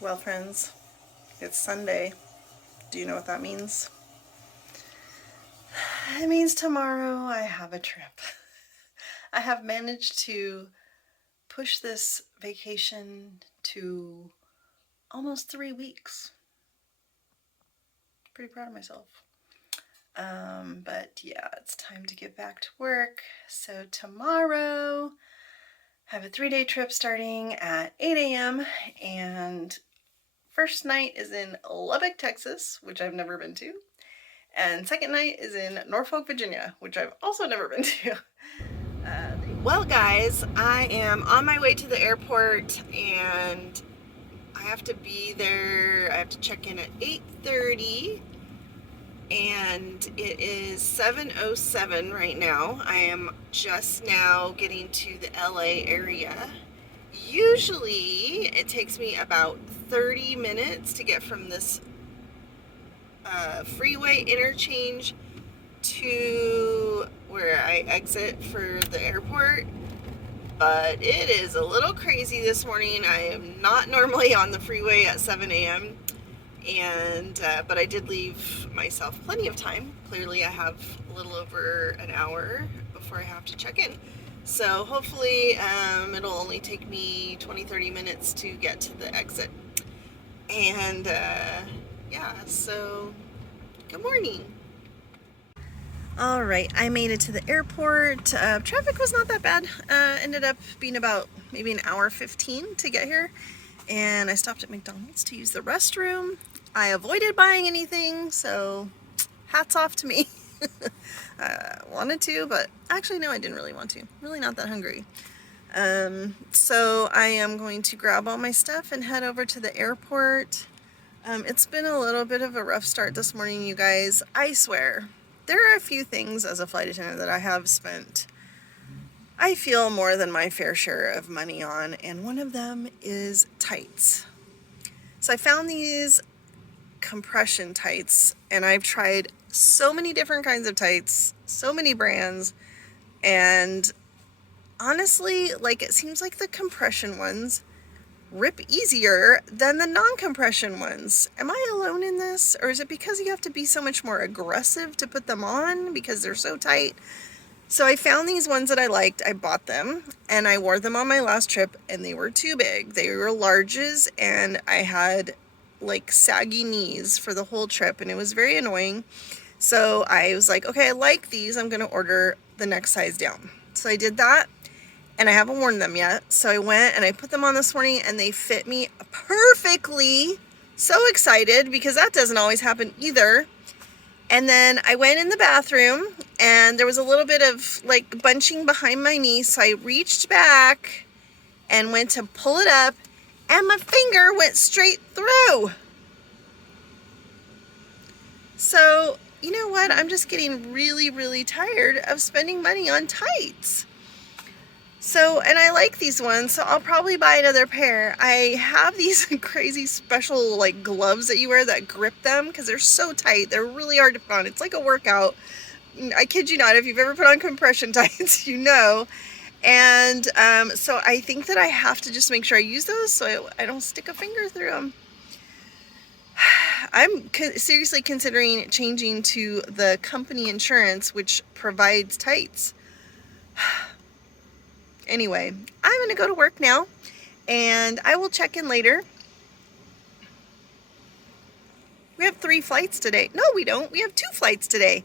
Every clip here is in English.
Well, friends, it's Sunday. Do you know what that means? It means tomorrow I have a trip. I have managed to push this vacation to almost 3 weeks. Pretty proud of myself. But yeah, it's time to get back to work. So tomorrow, I have a 3-day trip starting at 8 a.m. and first night is in Lubbock, Texas, which I've never been to. And second night is in Norfolk, Virginia, which I've also never been to. Well, guys, I am on my way to the airport and I have to be there. I have to check in at 8:30 and it is 7:07 right now. I am just now getting to the LA area. Usually it takes me about 30 minutes to get from this freeway interchange to where I exit for the airport, but it is a little crazy this morning. I am not normally on the freeway at 7 a.m. and but I did leave myself plenty of time. Clearly I have a little over an hour before I have to check in, so hopefully it'll only take me 20-30 minutes to get to the exit. And yeah, so good morning. All right, I made it to the airport. Traffic was not that bad. Ended up being about maybe an hour 15 to get here. And I stopped at McDonald's to use the restroom. I avoided buying anything, so hats off to me. Wanted to, but actually no, I didn't really want to. Really not that hungry. So I am going to grab all my stuff and head over to the airport. It's been a little bit of a rough start this morning, you guys. I swear, there are a few things as a flight attendant that I have spent, I feel, more than my fair share of money on, and one of them is tights. So I found these compression tights, and I've tried so many different kinds of tights, so many brands, and honestly, like, it seems like the compression ones rip easier than the non-compression ones. Am I alone in this? Or is it because you have to be so much more aggressive to put them on because they're so tight? So I found these ones that I liked. I bought them and I wore them on my last trip and they were too big. They were larges and I had like saggy knees for the whole trip and it was very annoying. So I was like, okay, I like these. I'm going to order the next size down. So I did that. And I haven't worn them yet. So I went and I put them on this morning and they fit me perfectly. So excited because that doesn't always happen either. And then I went in the bathroom and there was a little bit of like bunching behind my knee. So I reached back and went to pull it up and my finger went straight through. So you know what? I'm just getting really, really tired of spending money on tights. So, and I like these ones, so I'll probably buy another pair. I have these crazy special like gloves that you wear that grip them because they're so tight. They're really hard to put on. It's like a workout. I kid you not, if you've ever put on compression tights, you know. And so I think that I have to just make sure I use those so I don't stick a finger through them. I'm seriously considering changing to the company insurance, which provides tights. Anyway, I'm going to go to work now, and I will check in later. We have 3 flights today. No, we don't. We have 2 flights today.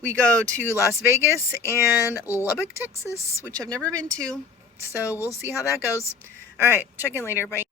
We go to Las Vegas and Lubbock, Texas, which I've never been to. So we'll see how that goes. All right, check in later. Bye.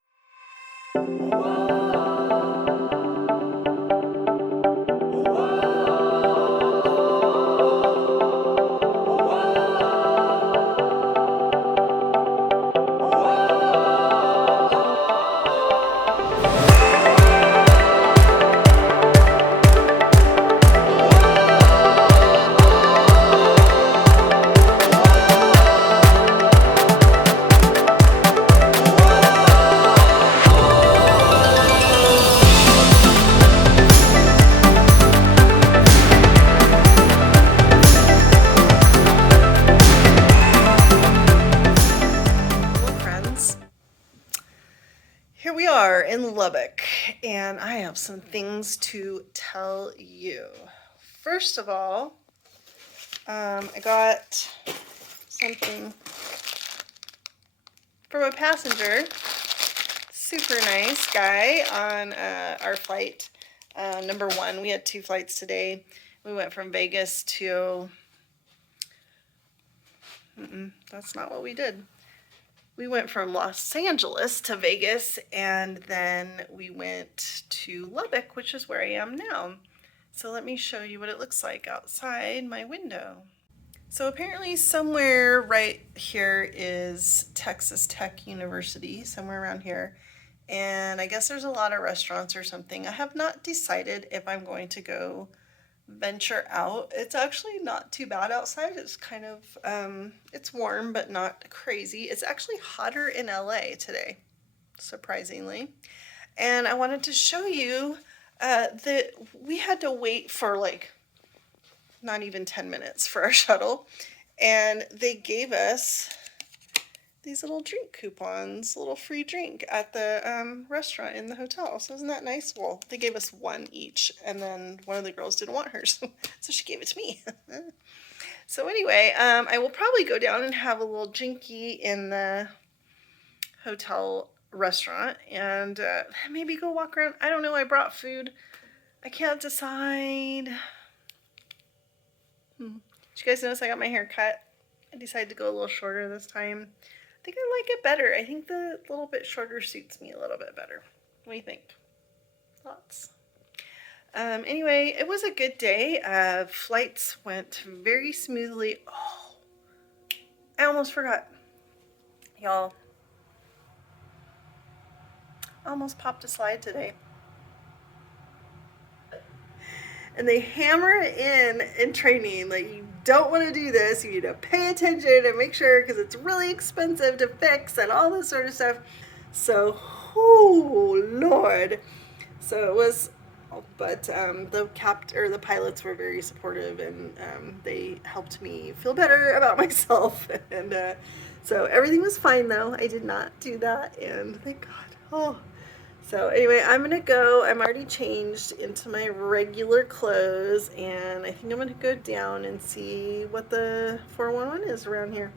Here we are in Lubbock, and I have some things to tell you. First of all, I got something from a passenger, super nice guy on our flight. Number one, we had 2 flights today. We went from Vegas to, that's not what we did. We went from Los Angeles to Vegas, and then we went to Lubbock, which is where I am now. So let me show you what it looks like outside my window. So apparently somewhere right here is Texas Tech University, somewhere around here. And I guess there's a lot of restaurants or something. I have not decided if I'm going to go venture out. It's actually not too bad outside. It's kind of, it's warm, but not crazy. It's actually hotter in LA today, surprisingly. And I wanted to show you that we had to wait for like not even 10 minutes for our shuttle. And they gave us these little drink coupons, a little free drink at the restaurant in the hotel. So isn't that nice? Well, they gave us one each, and then one of the girls didn't want hers, so she gave it to me. So anyway, I will probably go down and have a little drinky in the hotel restaurant, and maybe go walk around. I don't know, I brought food. I can't decide. Did you guys notice I got my hair cut? I decided to go a little shorter this time. I think I like it better. I think the little bit shorter suits me a little bit better. What do you think? Thoughts? Anyway, it was a good day. Flights went very smoothly. Oh, I almost forgot. Y'all, I almost popped a slide today. And they hammer it in training, like, you don't want to do this, you need to pay attention and make sure, because it's really expensive to fix and all this sort of stuff. So, oh Lord. So it was, but the pilots were very supportive, and they helped me feel better about myself. And so everything was fine, though. I did not do that, and thank God. Oh. So anyway, I'm gonna go. I'm already changed into my regular clothes, and I think I'm gonna go down and see what the 411 is around here.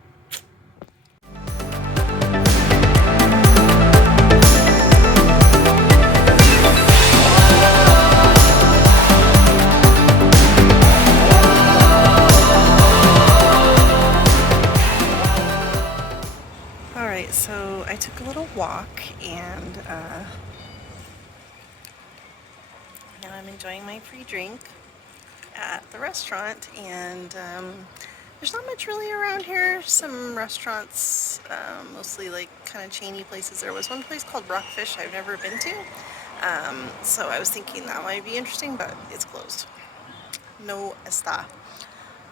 All right, so I took a little walk, and now I'm enjoying my free drink at the restaurant, and there's not much really around here. Some restaurants, mostly like kind of chainy places. There was one place called Rockfish I've never been to, so I was thinking that might be interesting, but it's closed. No está.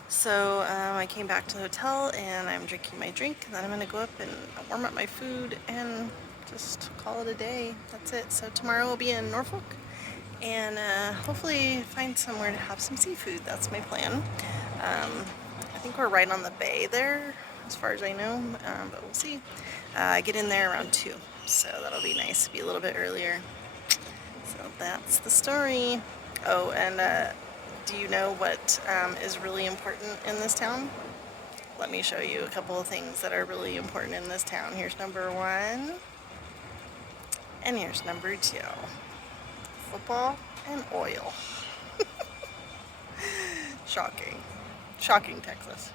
So I came back to the hotel, and I'm drinking my drink, and then I'm gonna go up and warm up my food and just call it a day. That's it. So tomorrow we'll be in Norfolk, and hopefully find somewhere to have some seafood. That's my plan. I think we're right on the bay there, as far as I know, but we'll see. I get in there around 2, so that'll be nice to be a little bit earlier. So that's the story. Oh, and do you know what is really important in this town? Let me show you a couple of things that are really important in this town. Here's number 1, and here's number 2. Football and oil. Shocking. Shocking, Texas.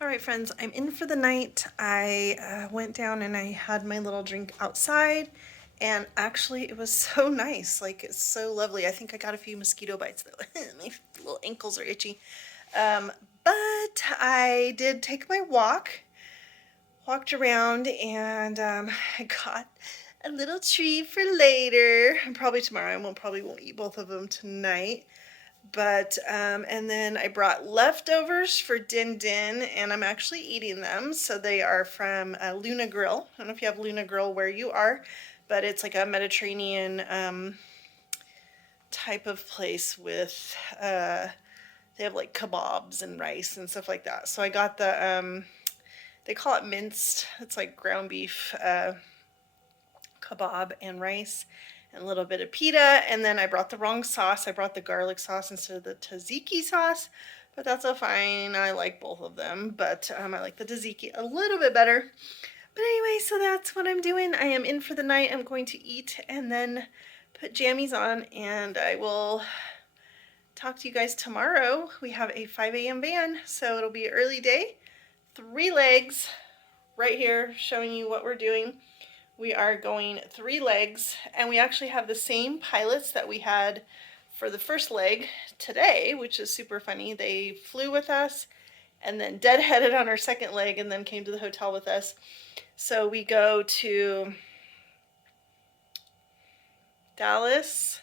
Alright friends, I'm in for the night. I went down and I had my little drink outside, and actually it was so nice. Like, it's so lovely. I think I got a few mosquito bites though. My little ankles are itchy. But I did take my walked around, and I got a little treat for later. And probably tomorrow. Probably won't eat both of them tonight. But, and then I brought leftovers for Din Din, and I'm actually eating them. So they are from Luna Grill. I don't know if you have Luna Grill where you are, but it's like a Mediterranean type of place with, they have like kebabs and rice and stuff like that. So I got the, they call it minced. It's like ground beef kebab and rice and a little bit of pita. And then I brought the wrong sauce. I brought the garlic sauce instead of the tzatziki sauce, but that's all fine. I like both of them, but I like the tzatziki a little bit better. But anyway, so that's what I'm doing. I am in for the night. I'm going to eat and then put jammies on, and I will talk to you guys tomorrow. We have a 5 a.m. van, so it'll be an early day. 3 legs right here showing you what we're doing. We are going 3 legs, and we actually have the same pilots that we had for the first leg today, which is super funny. They flew with us and then deadheaded on our second leg and then came to the hotel with us. So we go to Dallas,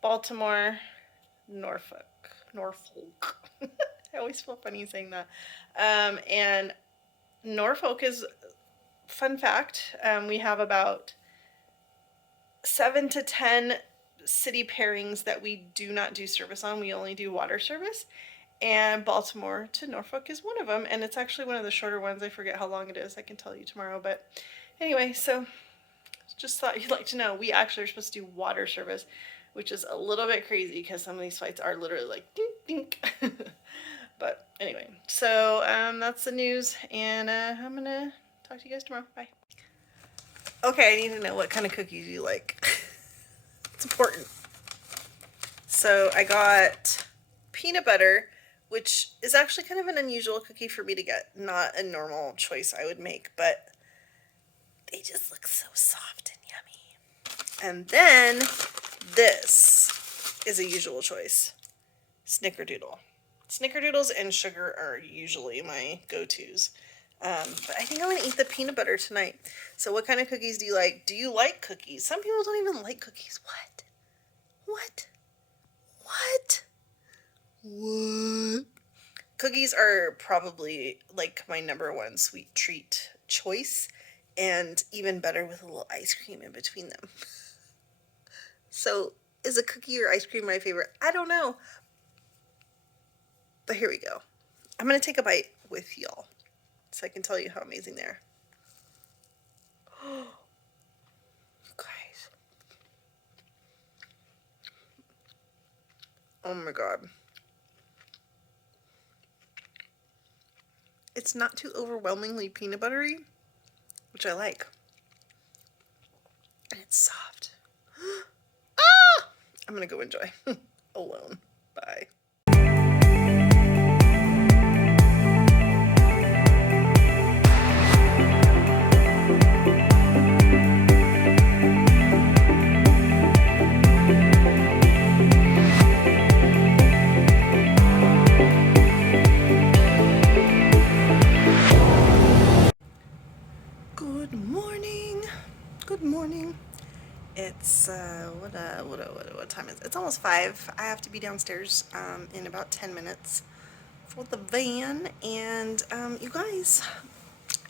Baltimore, Norfolk. I always feel funny saying that. And Norfolk is, fun fact, we have about 7 to 10 city pairings that we do not do service on. We only do water service. And Baltimore to Norfolk is one of them. And it's actually one of the shorter ones. I forget how long it is. I can tell you tomorrow. But anyway, so just thought you'd like to know. We actually are supposed to do water service, which is a little bit crazy because some of these flights are literally like dink, dink. But anyway, so that's the news. And I'm going to talk to you guys tomorrow. Bye. Okay, I need to know what kind of cookies you like. It's important. So I got peanut butter, which is actually kind of an unusual cookie for me to get. Not a normal choice I would make, but they just look so soft and yummy. And then this is a usual choice. Snickerdoodle. Snickerdoodles and sugar are usually my go-tos. But I think I'm going to eat the peanut butter tonight. So what kind of cookies do you like? Do you like cookies? Some people don't even like cookies. What? What? What? What? Cookies are probably like my #1 sweet treat choice, and even better with a little ice cream in between them. So is a cookie or ice cream my favorite? I don't know. But here we go. I'm going to take a bite with y'all so I can tell you how amazing they are. Guys. Oh my god. It's not too overwhelmingly peanut buttery, which I like. And it's soft. Ah! I'm going to go enjoy alone. Bye. Good morning. Good morning. It's what time is it? It's almost 5. I have to be downstairs in about 10 minutes for the van, and you guys,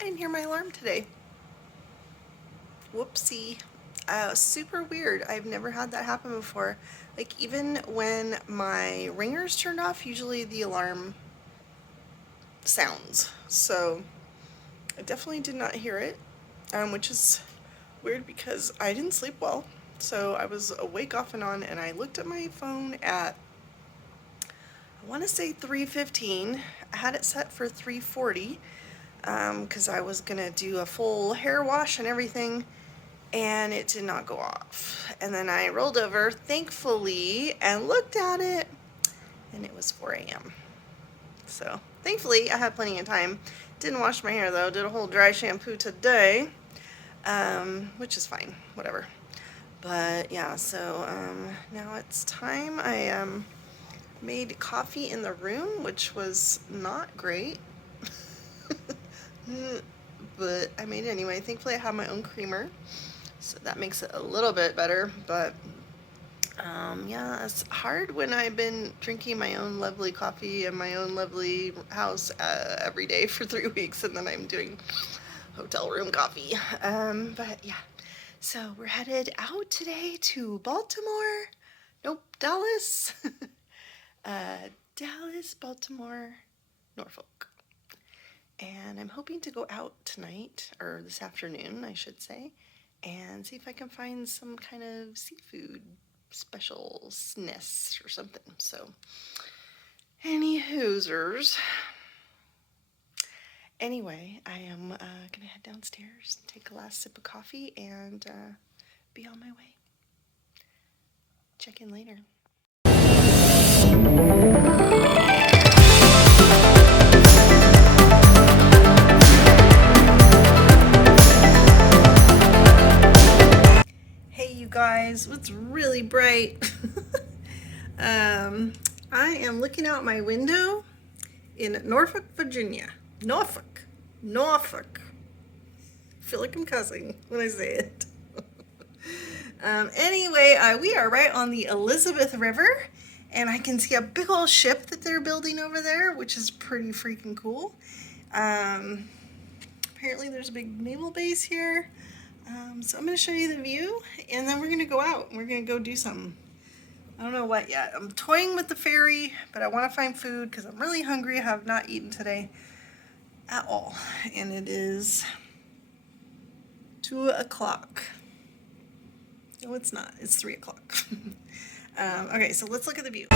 I didn't hear my alarm today. Whoopsie. Super weird. I've never had that happen before. Like, even when my ringer's turned off, usually the alarm sounds. So I definitely did not hear it, which is weird because I didn't sleep well. So I was awake off and on, and I looked at my phone at, I want to say 3:15. I had it set for 3:40 because I was going to do a full hair wash and everything, and it did not go off. And then I rolled over, thankfully, and looked at it, and it was 4 a.m. So thankfully I had plenty of time. Didn't wash my hair though, did a whole dry shampoo today, which is fine, whatever. But yeah, so now it's time. I made coffee in the room, which was not great. But I made it anyway. Thankfully I have my own creamer, so that makes it a little bit better. But Yeah, it's hard when I've been drinking my own lovely coffee in my own lovely house every day for 3 weeks, and then I'm doing hotel room coffee. But yeah, so we're headed out today to Baltimore. Nope, Dallas. Dallas, Baltimore, Norfolk. And I'm hoping to go out tonight, or this afternoon, I should say, and see if I can find some kind of seafood specialness or something. So, any hoosers. Anyway, I am gonna head downstairs, take a last sip of coffee, and be on my way. Check in later. Hey, you guys, it's really bright. I am looking out my window in Norfolk, Virginia. Norfolk. Norfolk. I feel like I'm cussing when I say it. Anyway, we are right on the Elizabeth River, and I can see a big old ship that they're building over there, which is pretty freaking cool. Apparently there's a big naval base here. So I'm going to show you the view, and then we're going to go out, and we're going to go do something. I don't know what yet. I'm toying with the ferry, but I want to find food because I'm really hungry. I have not eaten today at all, and it is 2 o'clock. No, it's not. It's 3 o'clock. Okay, so let's look at the view.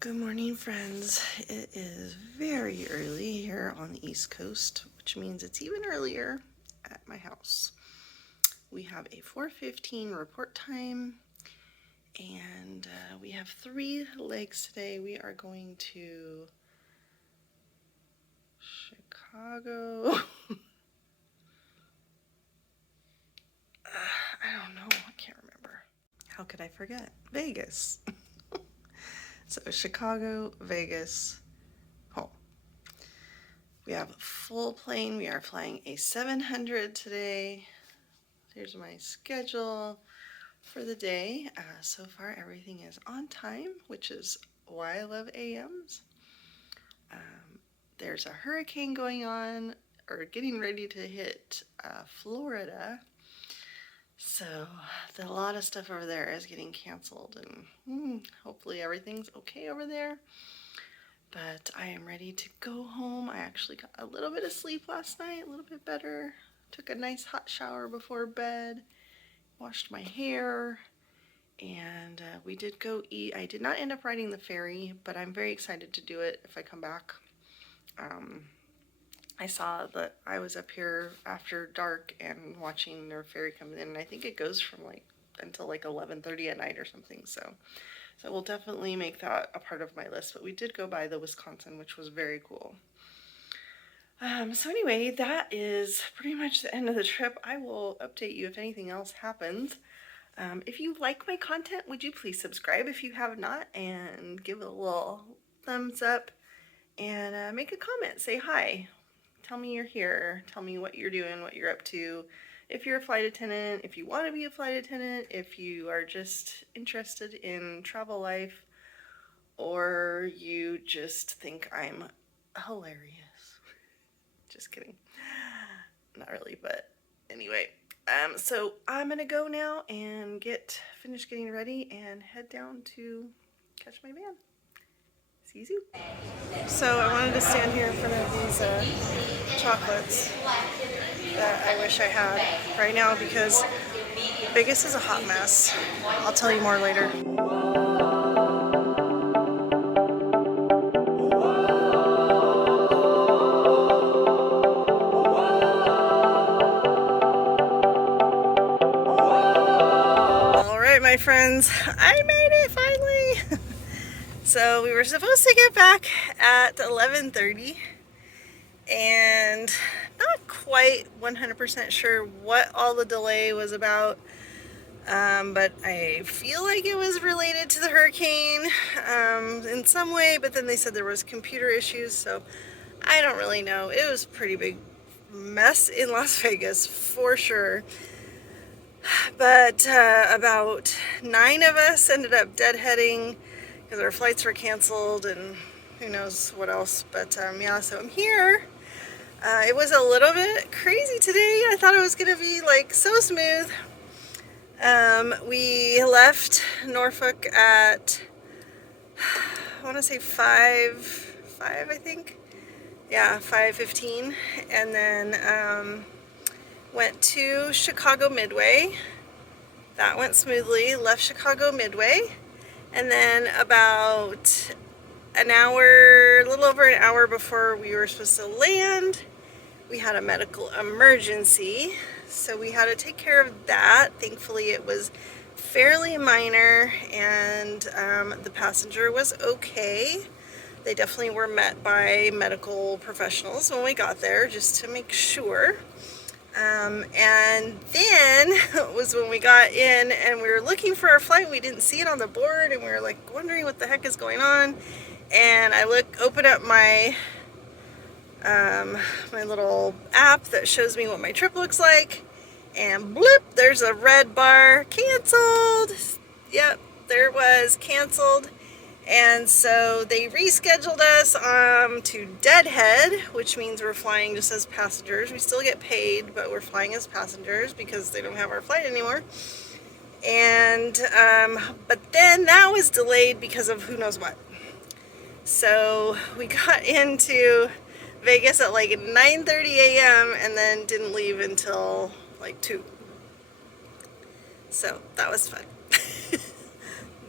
Good morning, friends. It is very early here on the East Coast, which means it's even earlier at my house. We have a 4:15 report time, and we have 3 legs today. We are going to Chicago. I don't know. I can't remember. How could I forget? Vegas. So Chicago, Vegas, home. We have a full plane. We are flying a 700 today. Here's my schedule for the day. So far, everything is on time, which is why I love AMs. There's a hurricane going on, or getting ready to hit Florida. So a lot of stuff over there is getting canceled, and hopefully everything's okay over there. But I am ready to go home. I actually got a little bit of sleep last night, a little bit better. Took a nice hot shower before bed, washed my hair, and we did go eat. I did not end up riding the ferry, but I'm very excited to do it if I come back. I saw that I was up here after dark and watching their ferry come in, and I think it goes from until 11:30 at night or something. So we'll definitely make that a part of my list. But we did go by the Wisconsin, which was very cool. So anyway, that is pretty much the end of the trip. I will update you if anything else happens. If you like my content, would you please subscribe if you have not, and give it a little thumbs up, and make a comment. Say hi. Tell me you're here. Tell me what you're doing, what you're up to. If you're a flight attendant, if you want to be a flight attendant, if you are just interested in travel life, or you just think I'm hilarious. Just kidding. Not really, but anyway. So I'm gonna go now and finish getting ready and head down to catch my van. See you soon. So I wanted to stand here in front of these chocolates that I wish I had right now because Vegas is a hot mess. I'll tell you more later. Alright, my friends, I made it finally! So we were supposed to get back at 11:30 and not quite 100% sure what all the delay was about, but I feel like it was related to the hurricane in some way, but then they said there was computer issues, so I don't really know. It was a pretty big mess in Las Vegas for sure. But about 9 of us ended up deadheading because our flights were canceled and who knows what else. But yeah, so I'm here. It was a little bit crazy today. I thought it was going to be like so smooth. We left Norfolk at, I want to say 5 I think. Yeah, 5:15. And then went to Chicago Midway. That went smoothly. Left Chicago Midway. And then about an hour, a little over an hour before we were supposed to land, we had a medical emergency. So we had to take care of that. Thankfully it was fairly minor and the passenger was okay. They definitely were met by medical professionals when we got there just to make sure. And then was when we got in and we were looking for our flight. We didn't see it on the board and we were like wondering what the heck is going on. And I open up my my little app that shows me what my trip looks like, and bloop, there's a red bar, canceled. Yep, there it was, canceled. And so they rescheduled us to Deadhead, which means we're flying just as passengers. We still get paid, but we're flying as passengers because they don't have our flight anymore. And but then that was delayed because of who knows what. So we got into Vegas at like 9:30 a.m. and then didn't leave until like 2. So that was fun.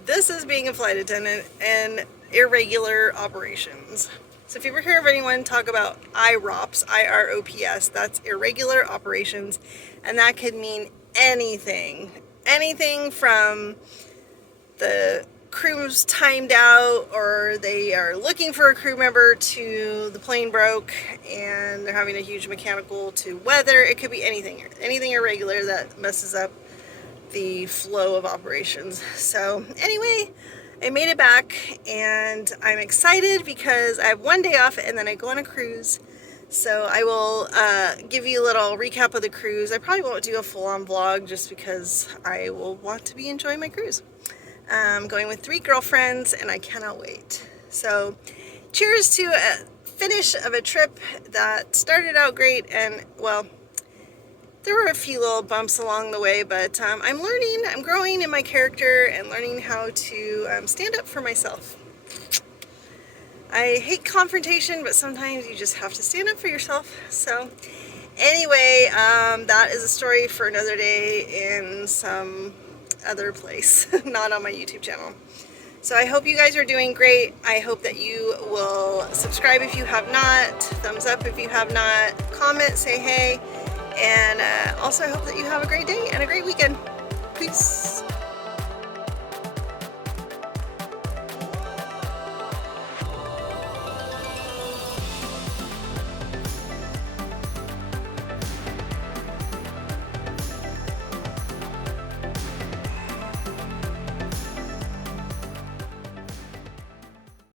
This is being a flight attendant and irregular operations. So if you ever hear of anyone talk about IROPS, I-R-O-P-S, that's irregular operations, and that could mean anything. Anything from the crew's timed out, or they are looking for a crew member, to the plane broke and they're having a huge mechanical, to weather. It could be anything irregular that messes up the flow of operations. So anyway, I made it back and I'm excited because I have one day off and then I go on a cruise. So I will give you a little recap of the cruise. I probably won't do a full-on vlog just because I will want to be enjoying my cruise. I'm going with 3 girlfriends and I cannot wait. So cheers to a finish of a trip that started out great, and well, there were a few little bumps along the way, but I'm learning, I'm growing in my character and learning how to stand up for myself. I hate confrontation, but sometimes you just have to stand up for yourself. So anyway, that is a story for another day in some other place, not on my YouTube channel. So I hope you guys are doing great. I hope that you will subscribe if you have not, thumbs up if you have not, comment, say hey. And also I hope that you have a great day and a great weekend. Peace.